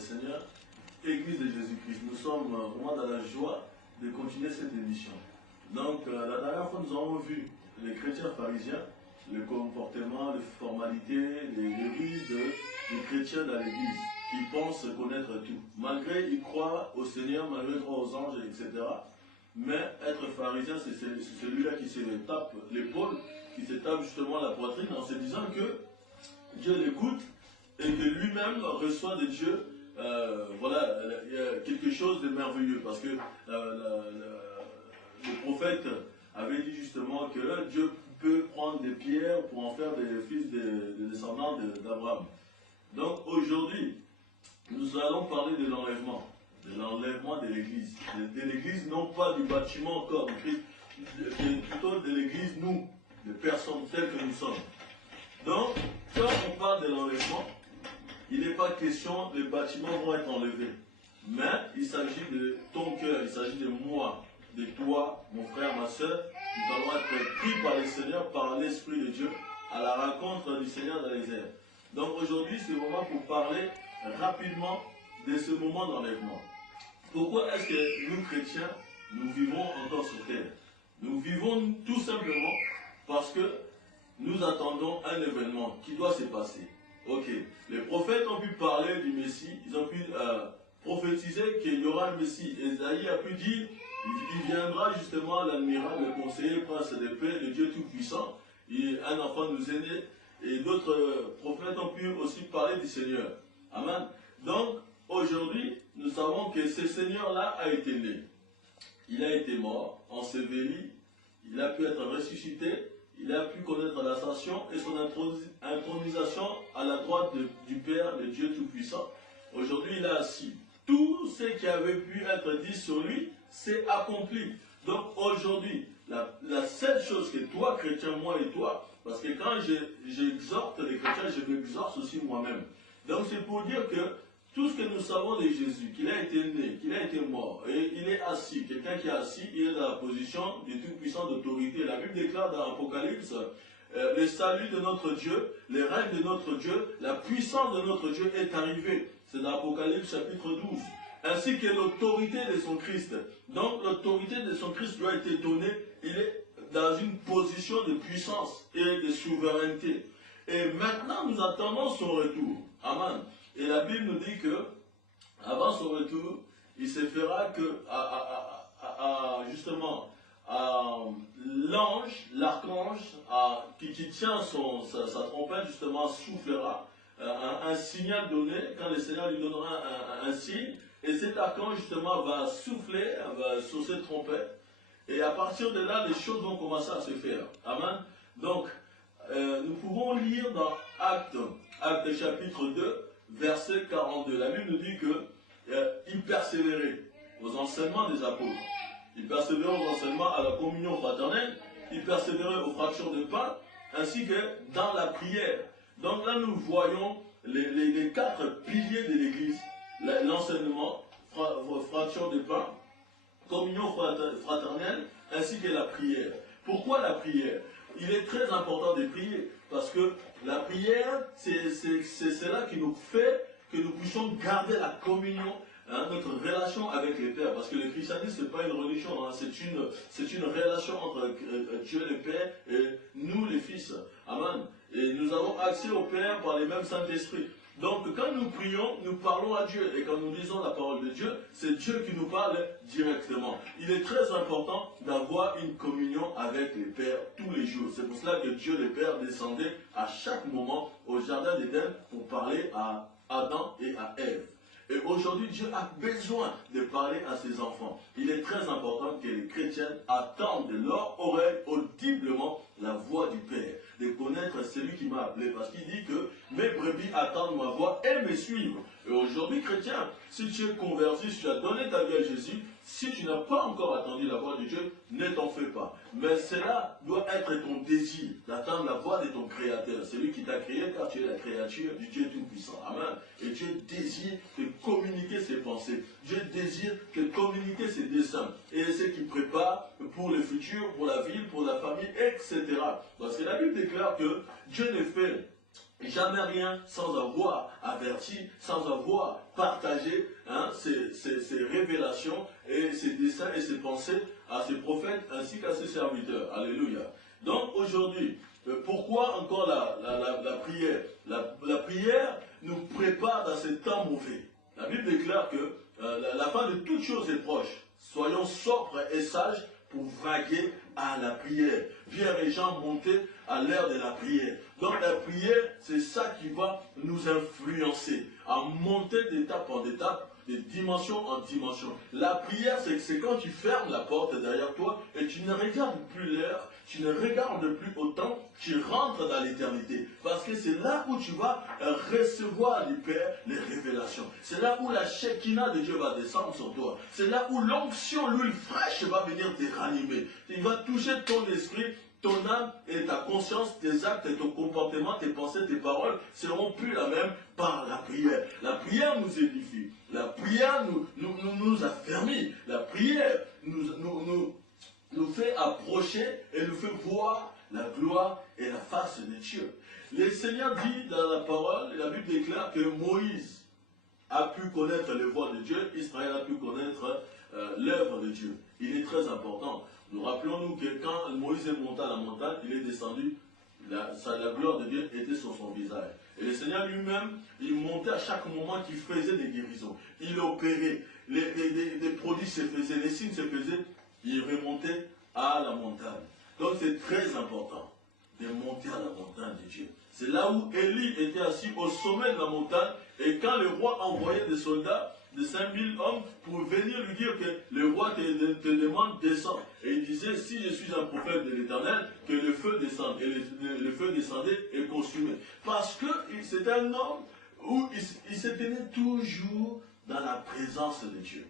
le Seigneur, Église de Jésus-Christ. Nous sommes vraiment dans la joie de continuer cette émission. Donc, la dernière fois, nous avons vu les chrétiens pharisiens, le comportement, les formalités, les rites des chrétiens dans l'Église, qui pensent connaître tout. Malgré ils croient au Seigneur, malgré ils croient aux anges, etc. Mais être pharisien, c'est celui-là qui se tape l'épaule, qui se tape justement la poitrine en se disant que Dieu l'écoute et que lui-même reçoit de Dieu voilà, quelque chose de merveilleux. Parce que le prophète avait dit justement que Dieu peut prendre des pierres pour en faire des fils des descendants d'Abraham. Donc aujourd'hui, nous allons parler de l'enlèvement de l'Église. De l'Église, non pas du bâtiment encore de Christ, plutôt de l'Église, nous, de personnes telles que nous sommes. Donc, quand on parle de l'enlèvement, il n'est pas question les bâtiments vont être enlevés. Mais il s'agit de ton cœur, il s'agit de moi, de toi, mon frère, ma soeur. Nous allons être pris par le Seigneur, par l'Esprit de Dieu, à la rencontre du Seigneur dans les airs. Donc aujourd'hui, c'est le moment pour parler rapidement de ce moment d'enlèvement. Pourquoi est-ce que nous, chrétiens, nous vivons encore sur terre? Nous vivons tout simplement parce que nous attendons un événement qui doit se passer. Ok, les prophètes ont pu parler du Messie, ils ont pu prophétiser qu'il y aura un Messie. Ésaïe a pu dire, il viendra justement l'admirable, le conseiller, prince de paix, le Dieu tout-puissant, un enfant nous est né, et d'autres prophètes ont pu aussi parler du Seigneur. Amen. Donc, aujourd'hui, nous savons que ce Seigneur-là a été né. Il a été mort, enseveli, il a pu être ressuscité, il a pu connaître l'ascension et son intronisation à la droite du Père, le Dieu Tout-Puissant. Aujourd'hui, il est assis. Tout ce qui avait pu être dit sur lui s'est accompli. Donc aujourd'hui, la seule chose que toi, chrétien, moi et toi, parce que quand j'exhorte les chrétiens, je m'exhorte aussi moi-même. Donc c'est pour dire que tout ce que nous savons de Jésus, qu'il a été né, qu'il a été mort, et il est assis, quelqu'un qui est assis, il est dans la position du tout-puissant d'autorité. La Bible déclare dans l'Apocalypse, le salut de notre Dieu, le règne de notre Dieu, la puissance de notre Dieu est arrivée. C'est dans l'Apocalypse chapitre 12. Ainsi que l'autorité de son Christ. Donc l'autorité de son Christ doit être donnée, il est dans une position de puissance et de souveraineté. Et maintenant nous attendons son retour. Amen. Et la Bible nous dit que, avant son retour, il se fera que, justement, l'ange, l'archange, qui tient sa trompette, justement, soufflera un signal donné, quand le Seigneur lui donnera un signe, et cet archange, justement, va souffler sur cette trompette, et à partir de là, les choses vont commencer à se faire. Amen. Donc, nous pouvons lire dans Actes chapitre 2, verset 42. La Bible nous dit qu'il persévérait aux enseignements des apôtres. Il persévérait aux enseignements à la communion fraternelle. Il persévérait aux fractions de pain, ainsi que dans la prière. Donc là, nous voyons les 4 piliers de l'Église. L'enseignement, fraction de pain, communion fraternelle, ainsi que la prière. Pourquoi la prière? Il est très important de prier, parce que la prière, c'est cela qui nous fait que nous puissions garder la communion, notre relation avec les Pères. Parce que le christianisme, ce n'est pas une religion, c'est une relation entre Dieu le Père et nous les fils. Amen. Et nous avons accès au Père par les mêmes Saint-Esprit. Donc quand nous prions, nous parlons à Dieu. Et quand nous lisons la parole de Dieu, c'est Dieu qui nous parle directement. Il est très important d'avoir une communion avec les Pères tous les jours. C'est pour cela que Dieu le Père descendait à chaque moment au jardin d'Éden pour parler à Adam et à Ève. Et aujourd'hui, Dieu a besoin de parler à ses enfants. Il est très important que les chrétiens attendent de leur oreille audiblement la voix du Père, de connaître celui qui m'a appelé. Parce qu'il dit que mes brebis attendent ma voix et me suivent. Et aujourd'hui, chrétien, si tu es converti, si tu as donné ta vie à Jésus, si tu n'as pas encore attendu la voix de Dieu, ne t'en fais pas. Mais cela doit être ton désir d'attendre la voix de ton Créateur, celui qui t'a créé, car tu es la créature du Dieu Tout-Puissant. Amen. Et Dieu désire te communiquer ses pensées. Dieu désire te communiquer ses desseins. Et ce qu'il prépare pour le futur, pour la ville, pour la famille, etc. Parce que la Bible déclare que Dieu ne fait jamais rien sans avoir averti, sans avoir partagé ces révélations et ces desseins et ces pensées à ses prophètes ainsi qu'à ses serviteurs. Alléluia. Donc aujourd'hui, pourquoi encore la prière? La prière nous prépare dans ces temps mauvais. La Bible déclare que la fin de toute chose est proche. Soyons sobres et sages pour vaguer à la prière. Pierre et Jean montaient à l'heure de la prière. Donc la prière, c'est ça qui va nous influencer à monter d'étape en étape, de dimension en dimension. La prière, c'est quand tu fermes la porte derrière toi et tu ne regardes plus l'heure, tu ne regardes plus au temps, tu rentres dans l'éternité. Parce que c'est là où tu vas recevoir du Père les révélations. C'est là où la Shekinah de Dieu va descendre sur toi. C'est là où l'onction, l'huile fraîche va venir te ranimer. Il va toucher ton esprit, ton âme et ta conscience, tes actes et ton comportement, tes pensées, tes paroles seront plus la même par la prière. La prière nous édifie. La prière nous affermit. La prière nous fait approcher et nous fait voir la gloire et la face de Dieu. Le Seigneur dit dans la parole, la Bible déclare que Moïse a pu connaître les voies de Dieu, Israël a pu connaître l'œuvre de Dieu. Il est très important. Nous rappelons-nous que quand Moïse est monté à la montagne, il est descendu, la gloire de Dieu était sur son visage. Et le Seigneur lui-même, il montait à chaque moment qu'il faisait des guérisons. Il opérait, les produits se faisaient, les signes se faisaient, il remontait à la montagne. Donc c'est très important de monter à la montagne de Dieu. C'est là où Élie était assis au sommet de la montagne, et quand le roi envoyait des soldats, de 5000 hommes, pour venir lui dire que le roi te demande descendre. Et il disait, si je suis un prophète de l'Éternel, que le feu descende. Et le feu descendait et consumait. Parce que c'était un homme où il se tenait toujours dans la présence de Dieu.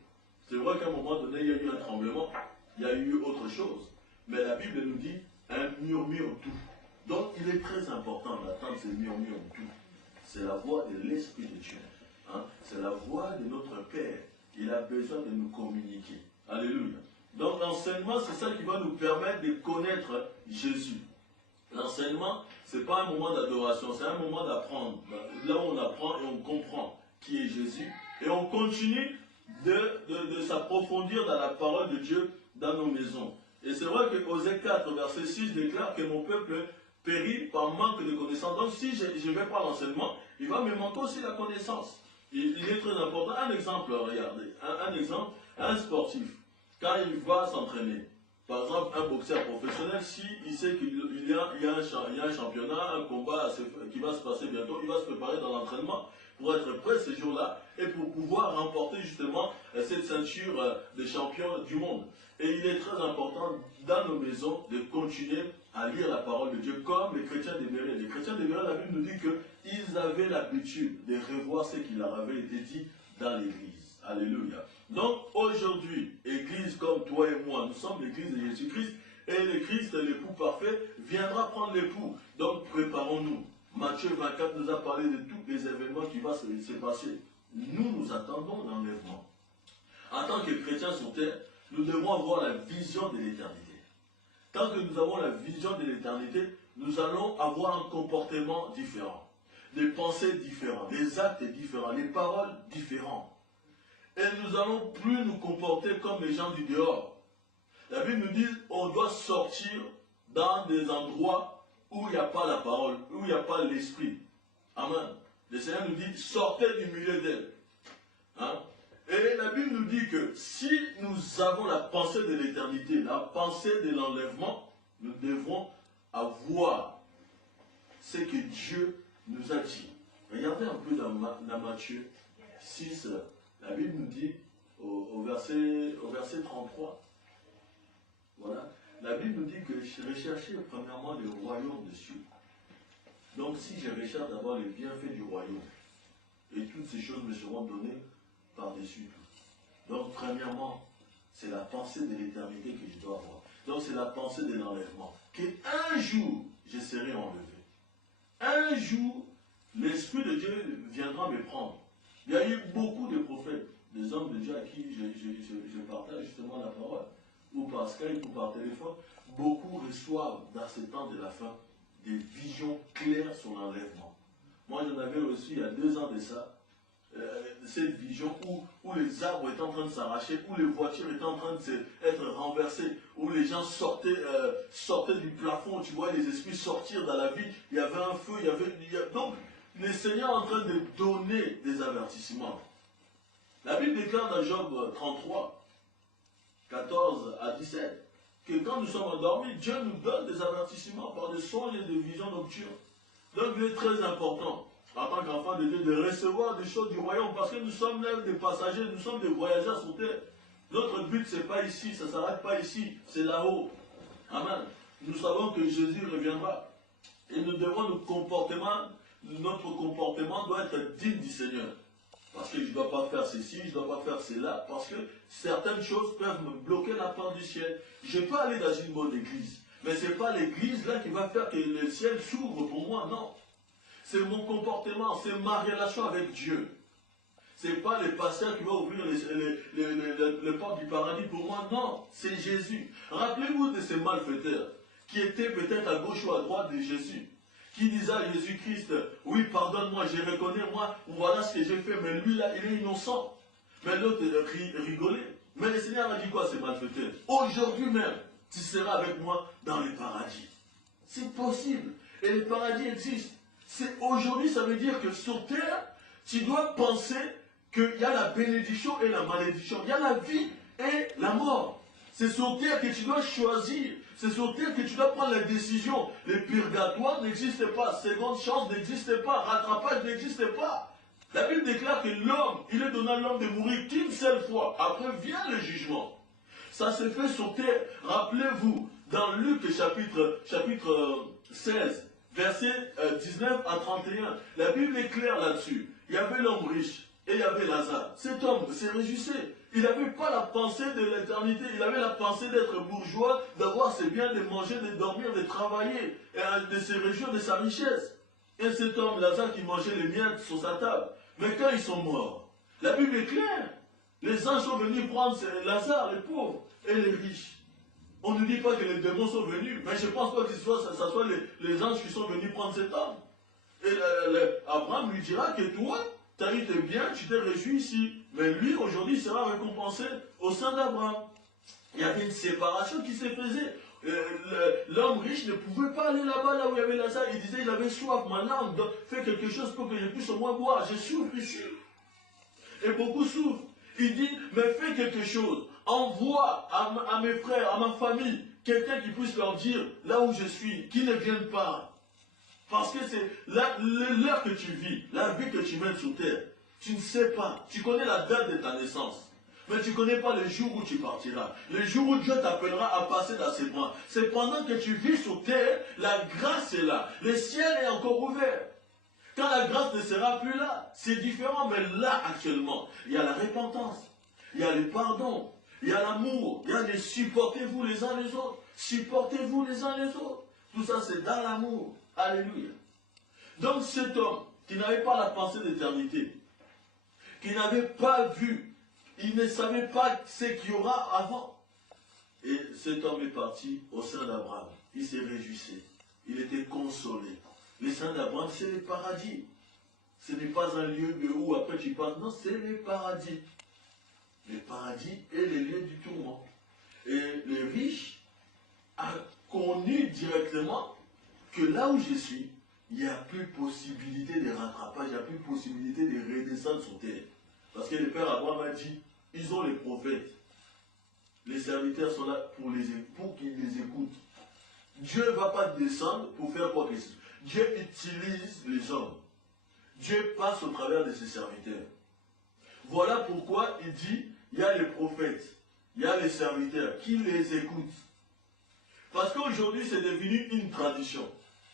C'est vrai qu'à un moment donné, il y a eu un tremblement, il y a eu autre chose. Mais la Bible nous dit un murmure doux. Donc il est très important d'attendre ce murmure doux. C'est la voix de l'Esprit de Dieu. C'est la voix de notre Père. Il a besoin de nous communiquer. Alléluia. Donc l'enseignement, c'est ça qui va nous permettre de connaître Jésus. L'enseignement, ce n'est pas un moment d'adoration, c'est un moment d'apprendre. Là où on apprend et on comprend qui est Jésus. Et on continue de s'approfondir dans la parole de Dieu dans nos maisons. Et c'est vrai que Osée 4, verset 6 déclare que mon peuple périt par manque de connaissance. Donc si je ne vais pas l'enseignement, il va me manquer aussi la connaissance. Il est très important. Un exemple, regardez. Un exemple, un sportif, quand il va s'entraîner, par exemple, un boxeur professionnel, s'il sait qu'il y a un championnat, un combat qui va se passer bientôt, il va se préparer dans l'entraînement pour être prêt ce jour-là et pour pouvoir remporter justement cette ceinture de champion du monde. Et il est très important dans nos maisons de continuer à lire la parole de Dieu comme les chrétiens de Béret. Les chrétiens de Béret, la Bible nous dit qu'ils avaient l'habitude de revoir ce qui leur avait été dit dans l'église. Alléluia. Donc aujourd'hui, église comme toi et moi, nous sommes l'église de Jésus-Christ et le Christ, l'époux parfait, viendra prendre l'époux. Donc préparons-nous. Matthieu 24 nous a parlé de tous les événements qui vont se passer. Nous attendons l'enlèvement. En tant que chrétiens sur terre, nous devons avoir la vision de l'éternité. Tant que nous avons la vision de l'éternité, nous allons avoir un comportement différent, des pensées différentes, des actes différents, les paroles différentes. Et nous n'allons plus nous comporter comme les gens du dehors. La Bible nous dit qu'on doit sortir dans des endroits où il n'y a pas la parole, où il n'y a pas l'esprit. Amen. Le Seigneur nous dit, sortez du milieu d'elle. Et la Bible nous dit que si nous avons la pensée de l'éternité, la pensée de l'enlèvement, nous devrons avoir ce que Dieu nous a dit. Regardez un peu dans Matthieu 6, la Bible nous dit au verset 33, voilà, la Bible nous dit que je recherchais premièrement le royaume de Dieu. Donc si je recherche d'abord les bienfaits du royaume, et toutes ces choses me seront données par-dessus tout. Donc premièrement, c'est la pensée de l'éternité que je dois avoir. Donc c'est la pensée de l'enlèvement. Qu'un jour, je serai enlevé. Un jour, l'Esprit de Dieu viendra me prendre. Il y a eu beaucoup de prophètes, des hommes de Dieu à qui je partage justement la parole, ou par Skype ou par téléphone. Beaucoup reçoivent dans ce temps de la fin des visions claires sur l'enlèvement. Moi, j'en avais reçu il y a 2 ans de ça. Cette vision où les arbres étaient en train de s'arracher, où les voitures étaient en train d'être renversées, où les gens sortaient du plafond, tu vois les esprits sortir dans la vie, il y avait un feu, donc le Seigneur est en train de donner des avertissements. La Bible déclare dans Job 33, 14 à 17, que quand nous sommes endormis, Dieu nous donne des avertissements par des songes et des visions nocturnes. Donc il est très important, en tant qu'enfant de Dieu, de recevoir des choses du royaume, parce que nous sommes là des passagers, nous sommes des voyageurs sur terre. Notre but, ce n'est pas ici, ça ne s'arrête pas ici, c'est là-haut. Amen. Nous savons que Jésus reviendra. Et nous devons notre comportement doit être digne du Seigneur. Parce que je ne dois pas faire ceci, je ne dois pas faire cela, parce que certaines choses peuvent me bloquer la porte du ciel. Je peux aller dans une bonne église, mais ce n'est pas l'église là qui va faire que le ciel s'ouvre pour moi, non. C'est mon comportement, c'est ma relation avec Dieu. Ce n'est pas les pasteurs qui vont ouvrir les portes du paradis pour moi, non, c'est Jésus. Rappelez-vous de ces malfaiteurs qui étaient peut-être à gauche ou à droite de Jésus, qui disaient à Jésus-Christ, oui, pardonne-moi, je reconnais, moi, voilà ce que j'ai fait, mais lui là, il est innocent. Mais l'autre rigolait. Mais le Seigneur a dit quoi, ces malfaiteurs? Aujourd'hui même, tu seras avec moi dans le paradis. C'est possible. Et le paradis existe. Aujourd'hui, ça veut dire que sur terre, tu dois penser qu'il y a la bénédiction et la malédiction. Il y a la vie et la mort. C'est sur terre que tu dois choisir. C'est sur terre que tu dois prendre la décision. Le purgatoire n'existe pas. Seconde chance n'existe pas. Rattrapage n'existe pas. La Bible déclare que l'homme, il est donné à l'homme de mourir qu'une seule fois. Après vient le jugement. Ça se fait sur terre. Rappelez-vous, dans Luc chapitre 16, versets 19 à 31, la Bible est claire là-dessus. Il y avait l'homme riche et il y avait Lazare. Cet homme se réjouissait. Il n'avait pas la pensée de l'éternité. Il avait la pensée d'être bourgeois, d'avoir ses biens, de manger, de dormir, de travailler, et de se réjouir de sa richesse. Et cet homme, Lazare, qui mangeait les miettes sur sa table. Mais quand ils sont morts, la Bible est claire. Les anges sont venus prendre Lazare, les pauvres, et les riches. On ne dit pas que les démons sont venus, mais je ne pense pas que ce soit les anges qui sont venus prendre cet homme. Et Abraham lui dira que toi, tu as eu tes biens, tu t'es réjoui ici. Mais lui, aujourd'hui, sera récompensé au sein d'Abraham. Il y avait une séparation qui se faisait. L'homme riche ne pouvait pas aller là-bas, là où il y avait Lazare. Il disait, il avait soif. Maintenant, on fait quelque chose pour que je puisse au moins boire. Je souffre ici. Et beaucoup souffrent. Il dit, mais fais quelque chose. Envoie à mes frères, à ma famille, quelqu'un qui puisse leur dire, là où je suis, qu'ils ne viennent pas. Parce que c'est l'heure que tu vis, la vie que tu mènes sur terre. Tu ne sais pas. Tu connais la date de ta naissance. Mais tu ne connais pas le jour où tu partiras. Le jour où Dieu t'appellera à passer dans ses bras. C'est pendant que tu vis sur terre, la grâce est là. Le ciel est encore ouvert. Quand la grâce ne sera plus là, c'est différent. Mais là, actuellement, il y a la repentance. Il y a le pardon. Il y a l'amour. Il y a les supportez-vous les uns les autres. Supportez-vous les uns les autres. Tout ça, c'est dans l'amour. Alléluia. Donc cet homme qui n'avait pas la pensée d'éternité, qui n'avait pas vu, il ne savait pas ce qu'il y aura avant. Et cet homme est parti au sein d'Abraham. Il s'est réjouissé. Il était consolé. Le sein d'Abraham, c'est le paradis. Ce n'est pas un lieu de où après tu passes. Non, c'est le paradis. Le paradis est le lieu du tourment. Et le riche a connu directement que là où je suis, il n'y a plus possibilité de rattrapage, il n'y a plus possibilité de redescendre sur terre. Parce que le père Abraham a dit, ils ont les prophètes. Les serviteurs sont là pour qu'ils les écoutent. Dieu ne va pas descendre pour faire quoi que ce soit. Dieu utilise les hommes. Dieu passe au travers de ses serviteurs. Voilà pourquoi il dit, il y a les prophètes, il y a les serviteurs, qui les écoutent. Parce qu'aujourd'hui, c'est devenu une tradition,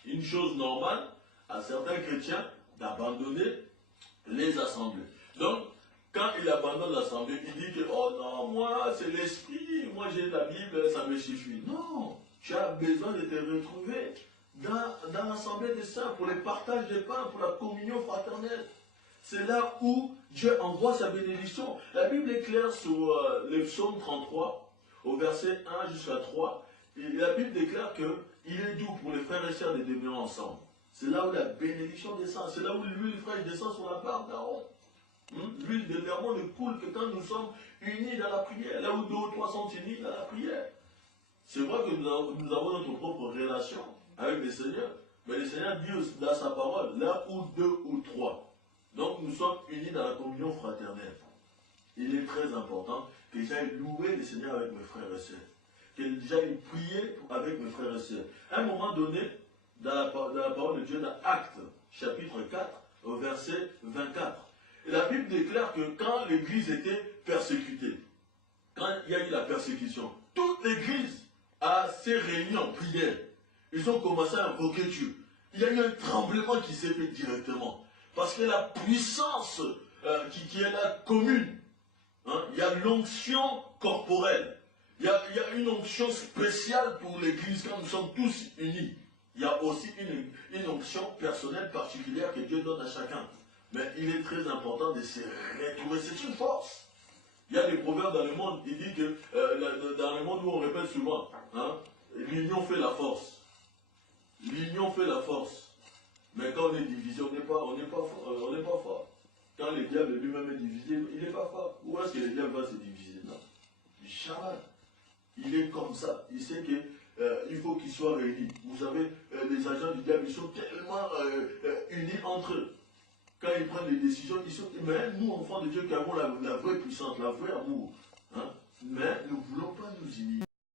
une chose normale à certains chrétiens d'abandonner les assemblées. Donc, quand il abandonne l'assemblée, il dit que, oh non, moi, c'est l'esprit, moi j'ai la Bible, ça me suffit. Non, tu as besoin de te retrouver dans l'assemblée des saints pour le partage des pains, pour la communion fraternelle. C'est là où Dieu envoie sa bénédiction. La Bible est claire sur le psaume 33, au verset 1 jusqu'à 3. Et la Bible déclare qu'il est doux pour les frères et sœurs de demeurer ensemble. C'est là où la bénédiction descend. C'est là où l'huile fraîche descend sur la barbe d'Aaron. L'huile de l'Aaron ne coule que quand nous sommes unis dans la prière. Là où 2 ou 3 sont unis dans la prière. C'est vrai que nous avons notre propre relation avec le Seigneur. Mais le Seigneur dit aussi dans sa parole, là où 2 ou 3. Donc nous sommes unis dans la communion fraternelle. Il est très important que j'aille louer le Seigneur avec mes frères et sœurs. Que j'aille prier avec mes frères et sœurs. À un moment donné, dans la parole de Dieu, dans Actes, chapitre 4, au verset 24. Et la Bible déclare que quand l'Église était persécutée, quand il y a eu la persécution, toute l'Église s'est réunie en prière. Ils ont commencé à invoquer Dieu. Il y a eu un tremblement qui s'est fait directement. Parce que la puissance qui est là commune, hein, il y a l'onction corporelle. Il y a une onction spéciale pour l'Église quand nous sommes tous unis. Il y a aussi une onction personnelle particulière que Dieu donne à chacun. Mais il est très important de se retrouver. C'est une force. Il y a des proverbes dans le monde, il dit que dans le monde où on répète souvent, hein, l'union fait la force. L'union fait la force. Mais quand on est divisé, on n'est pas fort. Quand le diable lui-même est divisé, il n'est pas fort. Où est-ce que le diable va se diviser? Non. Jamais. Il est comme ça. Il sait qu'il faut qu'ils soient réunis. Vous savez, les agents du diable, ils sont tellement unis entre eux. Quand ils prennent des décisions, mais nous, enfants de Dieu, qui avons la vraie puissance, la vraie amour, hein, mais nous ne voulons pas nous unir.